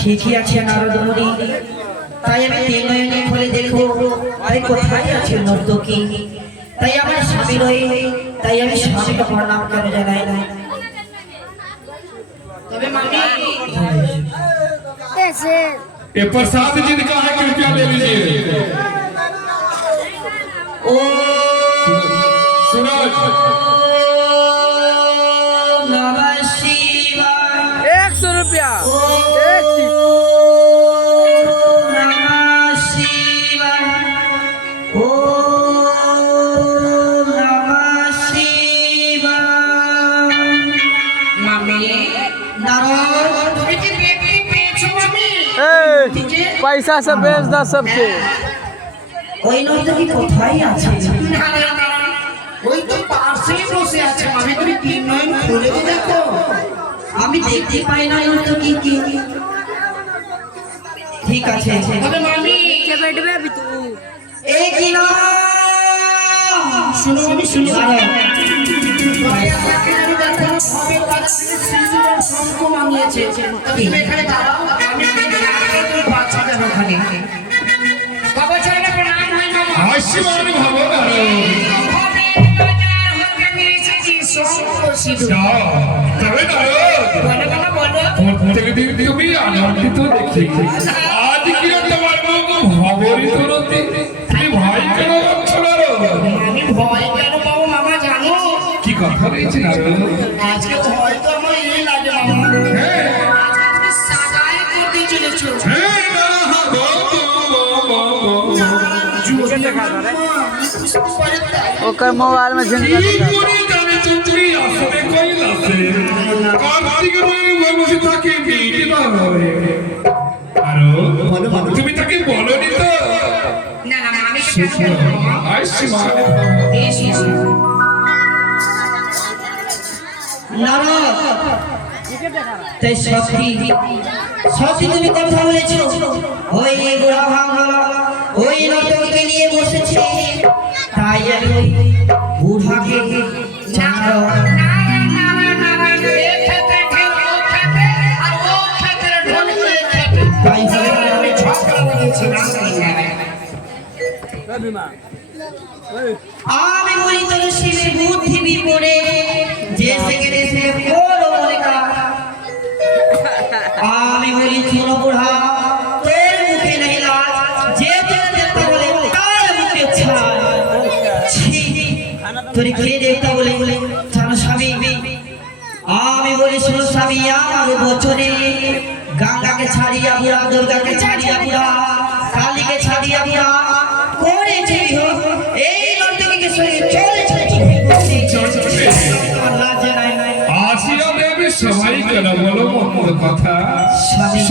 ঠিকই আছে নারদমণি, তাই আমি তিন নয়নে খুলে দেখবো আরে কোথায় আছে নর্তকী। তাই আমার স্বামী রয়ে, তাই আমি স্বামীকে প্রণাম করে জানাই না। তবে মামি ये प्रसाद जिनका है कृपया ले लीजिए। ओ सूरज नमः शिवाय। 100 रुपया नमः शिवाय। ओ नमः शिवाय। मामी नारद তুমি কি দেখতে পেয়েছো মামি? पैसा से बेच दा सबके। ওই নর্তকী কোথায় আছে? না না না, ওই তো পাশেই বসে আছে মামি, তুমি তিন নয়ন খুলে তো দেখো। আমি দেখতে পাই না নর্তকী কি। ঠিক আছে তবে মামি के बैठबे अभी तू। এই কি না শুনো মামি শুনো, আরে, তবে আমাকে যদি দেখো হবে বাচ্চাদের শিশুরা শঙ্খ মানিয়েছে, তবে তুমি এখানে দাঁড়াও, আমি তুমি বাচ্চা দেবো ওখানে। বাবা চলে প্রণাম হয় মামা। आशीर्वाद भवन হবে বাজার হতে নিয়েছি শঙ্খ সিঁদুর। जाओ तबे नारो বলো বাবা বলো। প্রত্যেক দিন তুমি আনন্দিত দেখি আজ কি তোমার মুখ ভাবরিত রতি তুমি ভাই কেন ছড়ারো আমি ভয় কেন পাবো মামা জানো? কি কথা রয়েছে নারো আজকে তো হয়তো আমার এই লাগে মামা, হ্যাঁ আজকে তুমি সাজাই করতে চলেছো। হ্যাঁ না গো ओकर मोबाइल में झिंगा কি করি জানে তুমি আসলে কইলাছে কার্তিক রই বসে থাকে বিটি না হবে আরো তুমি তাকে বলনি তো না না আমি কেন বলবো? আশীর্বাদ নারদ তাই সত্যি সত্যি তুমি কথা বলেছো। ওই বুড়া ভাঙলা ওই নর্তকীকে নিয়ে বসেছে, তাই আমি ওই বুড়াকে জানো তাই আমি বলি তোর শিবে বুদ্ধি বিপরে যে সেকেন্ডে সে বড় মনে কাজ। আমি বলি শোনো বুড়া, তোর মুখে নেই লাজ, যে তোর দেবতা বলে তার মুখে ছাই। তোর কে দেবতা বলে জানো স্বামী? আমি বলি শোনো স্বামী, আমার বচনে গঙ্গাকে ছাড়িয়া বুড়া, দুর্গাকে ছাড়িয়া বুড়া, কালীকে ছাড়িয়া বুড়া করেছে এই নর্তকীকে সঙ্গে চলেছে। আসিয়া দেবে সবাই কেন বলো মন্দ কথা স্বামী